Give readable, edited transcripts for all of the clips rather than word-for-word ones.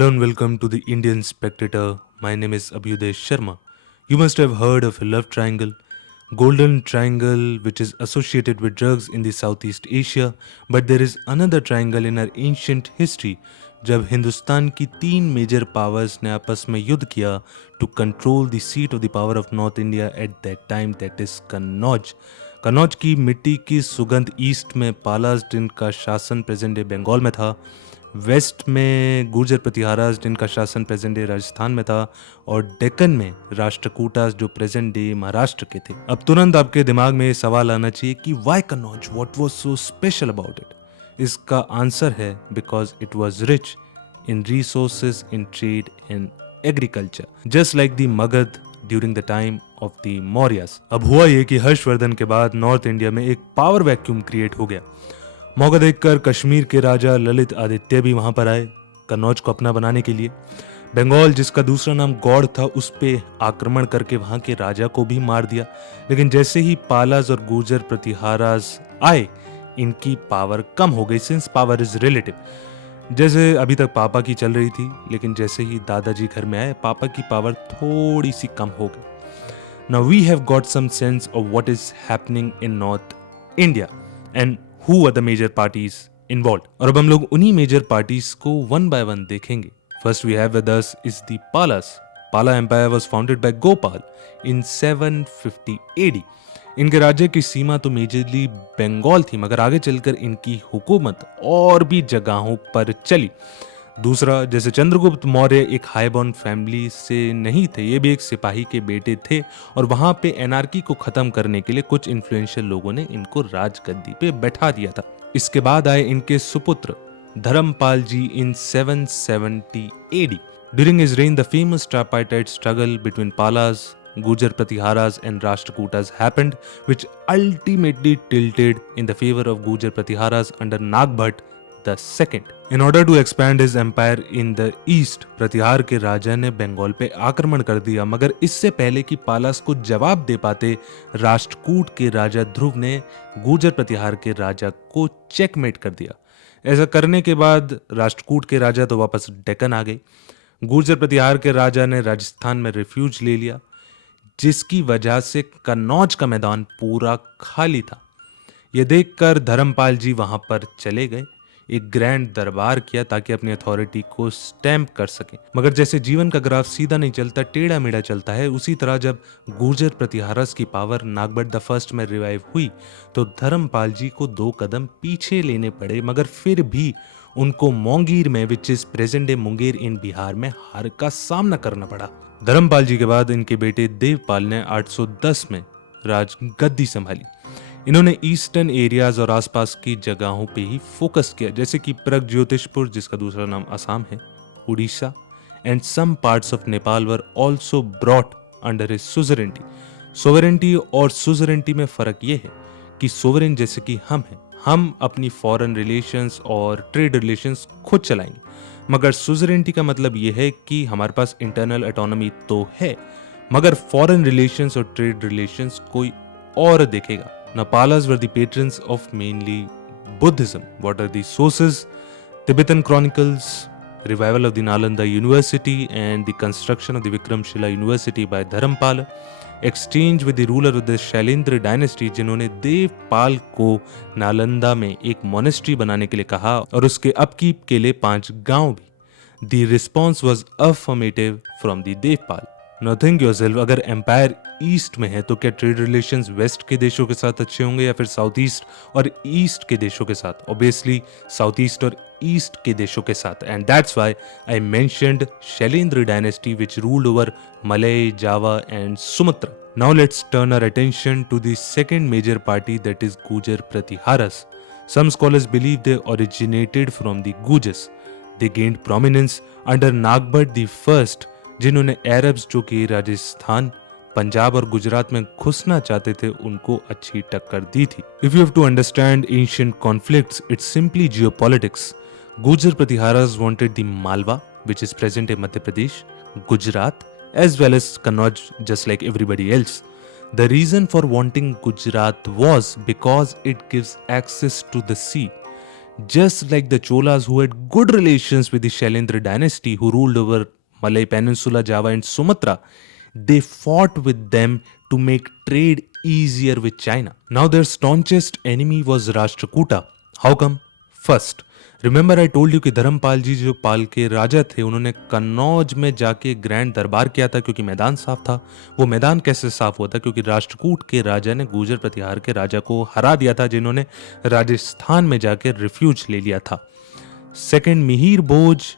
Hello and welcome to the Indian Spectator. My name is Abhyuday Sharma. You must have heard of a love triangle, golden triangle which is associated with drugs in the Southeast Asia, but there is another triangle in our ancient history जब हिंदुस्तान की तीन major powers ने आपस में युद्ध किया to control the seat of the power of north India at that time that is Kannauj. Kannauj की मिट्टी की सुगंध ईस्ट में पालास जिनका शासन प्रेजेंट डे बंगाल में था, वेस्ट में गुर्जर प्रतिहारास जिनका शासन प्रेजेंट डे राजस्थान में था, और डेक्कन में राष्ट्रकूटास जो प्रेजेंट डे महाराष्ट्र के थे. अब तुरंत आपके दिमाग में ये सवाल आना चाहिए कि why Kannauj, what was so special about it. इसका आंसर है because it was rich in resources, in trade, in agriculture, just like the Magadh during the time of the Mauryas. अब हुआ ये कि हर्षवर्धन के बाद नॉर्थ इंडिया में एक पावर वैक्यूम क्रिएट हो गया. मौका देखकर कश्मीर के राजा ललित आदित्य भी वहां पर आए कन्नौज को अपना बनाने के लिए. बंगाल जिसका दूसरा नाम गौड़ था उस पे आक्रमण करके वहां के राजा को भी मार दिया. लेकिन जैसे ही पालास और गुर्जर प्रतिहारास आए, इनकी पावर कम हो गई, सिंस पावर इज रिलेटिव. जैसे अभी तक पापा की चल रही थी, लेकिन जैसे ही दादाजी घर में आए पापा की पावर थोड़ी सी कम हो गई. Now we have got some sense of what is happening in north India and who are the major parties involved. और अब हम लोग उन्हीं मेजर पार्टीज को वन बाय वन देखेंगे. First we have with us is the Palas. Pala empire was founded by Gopal in 750 AD. इनके राज्य की सीमा तो मेजरली बंगाल थी, मगर आगे चलकर इनकी हुकूमत और भी जगहों पर चली. दूसरा, जैसे चंद्रगुप्त मौर्य एक हाईबॉर्न फैमिली से नहीं थे, ये भी एक सिपाही के बेटे थे, और वहां पे एनार्की को खत्म करने के लिए कुछ इन्फ्लुएंशियल लोगों ने इनको राजगद्दी पे बैठा दिया था. इसके बाद आए इनके सुपुत्र Dharmapal ji in 770 AD. During his reign the famous tripartite struggle between Palas, Gujar Pratiharas and Rashtrakutas happened, which ultimately tilted in the favor of Gujar Pratiharas under Nagbhat the second. In order to expand his empire in the east, प्रतिहार के राजा ने बंगाल पे आक्रमण कर दिया, मगर इससे पहले कि पालास को जवाब दे पाते, राष्ट्रकूट के राजा ध्रुव ने गुर्जर प्रतिहार के राजा को चेकमेट कर दिया. ऐसा करने के बाद राष्ट्रकूट के राजा तो वापस डेक्कन आ गए. गुर्जर प्रतिहार के राजा ने राजस्थान में रिफ्यूज ले लिया, जिसकी वजह से कन्नौज का मैदान पूरा खाली था. यह देखकर धर्मपाल जी वहां पर चले गए, एक ग्रैंड दरबार किया ताकि अपनी अथॉरिटी को स्टैम्प कर सके. मगर जैसे जीवन का ग्राफ सीधा नहीं चलता, टेढ़ा मेढ़ा चलता है, उसी तरह जब गुर्जर प्रतिहारस की पावर नागभट्ट द फर्स्ट में रिवाइव हुई तो धर्मपाल जी को 2 कदम पीछे लेने पड़े. मगर फिर भी उनको मोंगीर में, which is present day Munger in Bihar में, हार का सामना करना पड़ा. धर्मपाल जी के बाद इनके बेटे देवपाल ने 810 में राजगद्दी संभाली. इन्होंने ईस्टर्न एरियाज और आसपास की जगहों पे ही फोकस किया, जैसे कि प्रगज्योतिषपुर जिसका दूसरा नाम असम है, Orissa, and some parts of Nepal were also brought under his suzerainty. Sovereignty और सुजरेनिटी में फर्क ये है कि सोवरेन जैसे कि हम अपनी फॉरेन रिलेशंस और ट्रेड रिलेशंस खुद चलाएंगे, मगर सुजरेनिटी का मतलब यह है कि हमारे पास इंटरनल ऑटोनॉमी तो है, मगर फॉरेन रिलेशंस और ट्रेड रिलेशंस कोई और देखेगा. Now Palas were the patrons of mainly Buddhism. What are the sources? Tibetan Chronicles, revival of the Nalanda University and the construction of the Vikramshila University by Dharampala, exchange with the ruler of the Shailendra dynasty जिन्होंने देवपाल को नालंदा में एक monastery बनाने के लिए कहा और उसके अपकीप के लिए 5 गांव भी. The response was affirmative from the Devpal. Now think yourself, अगर एम्पायर ईस्ट में है तो क्या ट्रेड रिलेशंस वेस्ट के देशों के साथ अच्छे होंगे या फिर साउथ ईस्ट और ईस्ट के देशों के साथ? ऑब्वियसली साउथ ईस्ट और ईस्ट के देशों के साथ. And that's why I mentioned Shailendra dynasty which ruled over Malay, Java and Sumatra. Now let's turn our attention to the second major party, that is Gurjara Pratiharas. Some scholars believe they originated from the Gurjars. They gained prominence under Nagabhata the first, जिन्होंने Arabs जो कि राजस्थान, पंजाब और गुजरात में घुसना चाहते थे उनको अच्छी टक्कर दी थी. If you have to understand ancient conflicts, it's simply geopolitics. Gurjara Pratiharas wanted the Malwa, which is present in Madhya Pradesh, Gujarat, as well as Kannauj, just like everybody else. The reason for wanting Gujarat was because it gives access to the sea. Just like the Cholas who had good relations with the Shailendra dynasty who ruled over Malay Peninsula, Java and Sumatra, they fought with them to make trade easier with China. Now their staunchest enemy was Rashtrakuta. How come? First, remember I told you कि धर्मपाल जी जो पाल के राजा थे उन्होंने कन्नौज में जाके grand दरबार किया था क्योंकि मैदान साफ था। वो मैदान कैसे साफ हुआ था? क्योंकि राष्ट्रकूट के राजा ने गुर्जर प्रतिहार के राजा को हरा दिया था जिन्होंने राजस्थान में जाके रिफ्यूज ले लिया था। Second, Mihir Bhoj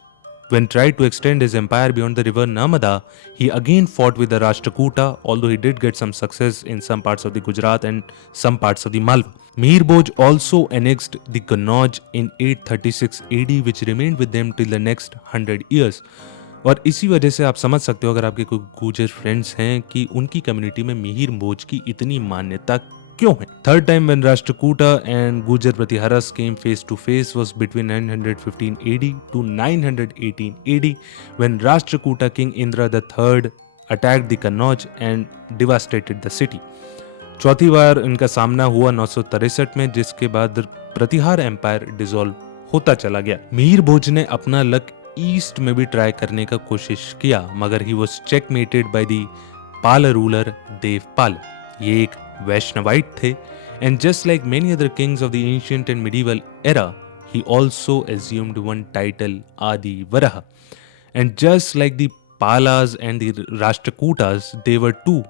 when tried to extend his empire beyond the river Narmada, he again fought with the Rashtrakuta, although he did get some success in some parts of the Gujarat and some parts of the Malwa. Mihir Bhoj also annexed the Kannauj in 836 AD, which remained with them till the next 100 years. और इसी वजह से आप समझ सकते हो अगर आपके कोई गुर्जर फ्रेंड्स हैं कि उनकी कम्युनिटी में मिहिर भोज की इतनी मान्यता क्यों है। Third time when Rashtrakuta and Gujar Pratiharas came face to face was between 915 AD to 918 AD when Rashtrakuta king Indra III attacked the Kannauj and devastated the city. चौथी बार इनका सामना हुआ 963 में, जिसके बाद प्रतिहार एम्पायर डिसॉल्व होता चला गया। मिहिर भोज ने अपना लक ईस्ट में भी ट्राई करने का कोशिश किया मगर he was checkmated by the Pala ruler Devapala. ये एक वैष्णवाइट थे and just like many other kings of the ancient and medieval era, he also assumed one title, Adi Varaha. And just like the Palas and the Rashtrakutas, they were too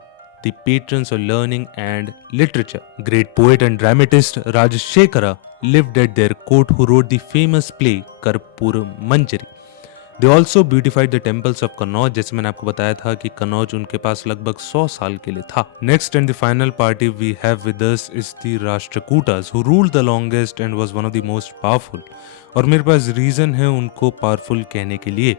the patrons of learning and literature. Great poet and dramatist Rajashekara lived at their court, who wrote the famous play Karpur Manjari. They also beautified the temples of Kannauj, जैसे मैंने आपको बताया था कि कन्नौज उनके पास लगभग 100 साल के लिए था। Next and the final party we have with us is the Rashtrakutas, who ruled the longest and was one of the most powerful. और मेरे पास रीजन है उनको पावरफुल कहने के लिए।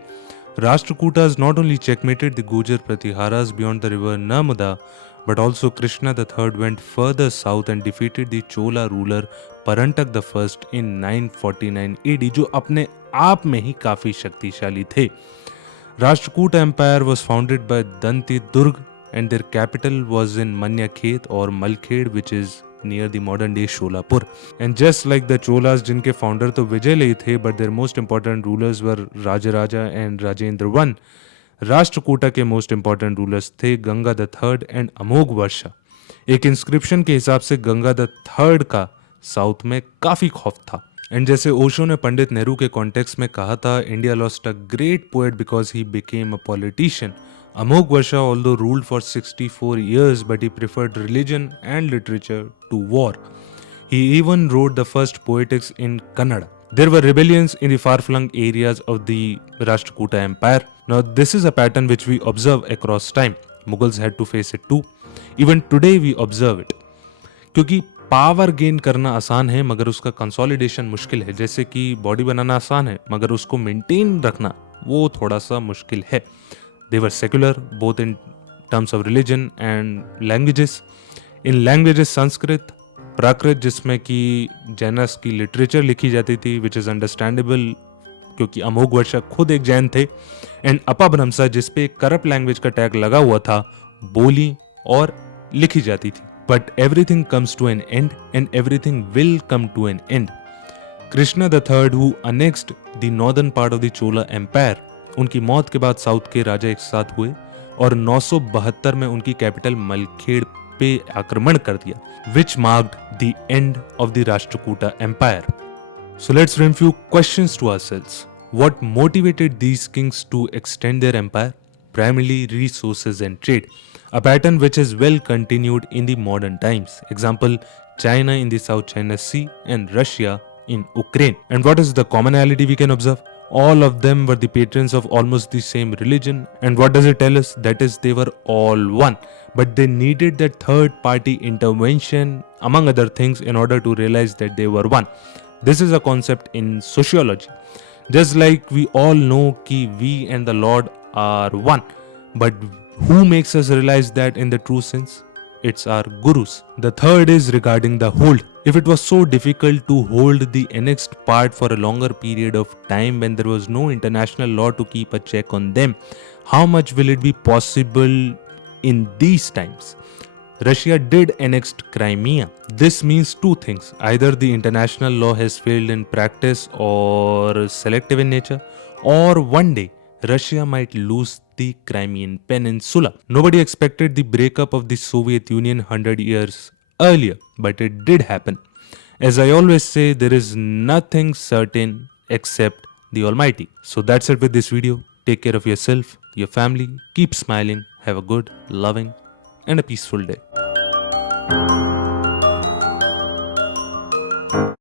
Rashtrakutas not only checkmated the Gujar Pratiharas beyond the river Narmada, but also Krishna III went further south and defeated the Chola ruler Parantak I in 949 AD, जो अपने आप में ही काफी शक्तिशाली थे। Rashtrakuta Empire was founded by Danti Durg and their capital was in Manyakhet or Malkhed, which is near the modern day Sholapur. And just like the Cholas, जिनके founder तो विजयलयी थे, but their most important rulers were Rajaraja and Rajendra I. Rashtrakuta के most important rulers थे Ganga the third and अमोघ वर्षा। एक inscription के हिसाब से Ganga the third का साउथ में काफी खौफ था। एंड जैसे ओशो ने पंडित नेहरू के कॉन्टेक्स्ट में कहा था, India lost a great poet because he became a politician. Amogh Varsha although ruled for 64 years, but he preferred religion and literature to war. He even wrote the first poetics in Kannada. There were rebellions in the far-flung areas of the Rashtrakuta Empire. Now, this is a pattern which we observe across time. Mughals had to face it too. Even today we observe it. क्योंकि power gain करना आसान है मगर उसका consolidation मुश्किल है। जैसे कि बॉडी बनाना आसान है मगर उसको मेंटेन रखना वो थोड़ा सा मुश्किल है। They were secular both in terms of religion and languages. In languages, Sanskrit, प्राकृत जिसमें कि जैनस की लिटरेचर लिखी जाती थी, विच इज़ अंडरस्टैंडेबल क्योंकि अमोघ वर्षा खुद एक जैन थे, एंड अपभ्रंशा जिसपे करप्ट लैंग्वेज का टैग लगा हुआ था, बोली और लिखी जाती थी। But everything comes to an end and everything will come to an end. Krishna the third who annexed the northern part of the Chola empire, उनकी मौत के बाद साउथ के राजा एक साथ हुए और 972 में उनकी कैपिटल मलखेड़ पे आक्रमण कर दिया, which marked the end of the Rashtrakuta Empire. So let's frame few questions to ourselves. What motivated these kings to extend their empire? Primarily resources and trade, a pattern which is well continued in the modern times. Example, China in the South China Sea and Russia in Ukraine. And what is the commonality we can observe? All of them were the patrons of almost the same religion. And what does it tell us? That is, they were all one. But they needed that third party intervention, among other things, in order to realize that they were one. This is a concept in sociology. Just like we all know that we and the Lord are one. But who makes us realize that in the true sense? It's our gurus. The third is regarding the hold. If it was so difficult to hold the annexed part for a longer period of time when there was no international law to keep a check on them, how much will it be possible in these times? Russia did annex Crimea. This means two things. Either the international law has failed in practice or selective in nature, or one day Russia might lose the Crimean Peninsula. Nobody expected the breakup of the Soviet Union 100 years earlier, but it did happen. As I always say, there is nothing certain except the Almighty. So that's it with this video. Take care of yourself, your family, keep smiling, have a good, loving, and a peaceful day.